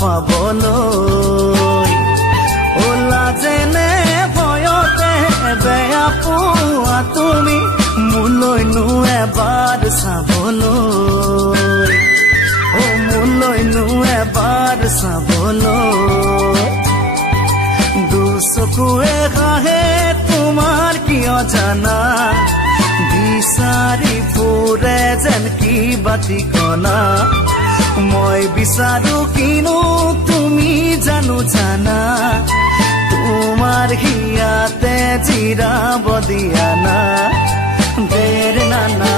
পাবলৈ ওলা যেনে ভয়তে বেয়া পোৱা তুমি মোলৈনো এবাৰ চাবলৈ মোলৈনো এবাৰ চাবলৈ দুচকুৱে কাহে তোমাৰ কিয় জানা বিচাৰি ফুৰে যেন কিবা ঠিকনা মই বিচাৰো কিনো তুমি জানো জানা তোমাৰ হিয়াতে জিৰাব দিয়া না দেৰ নানা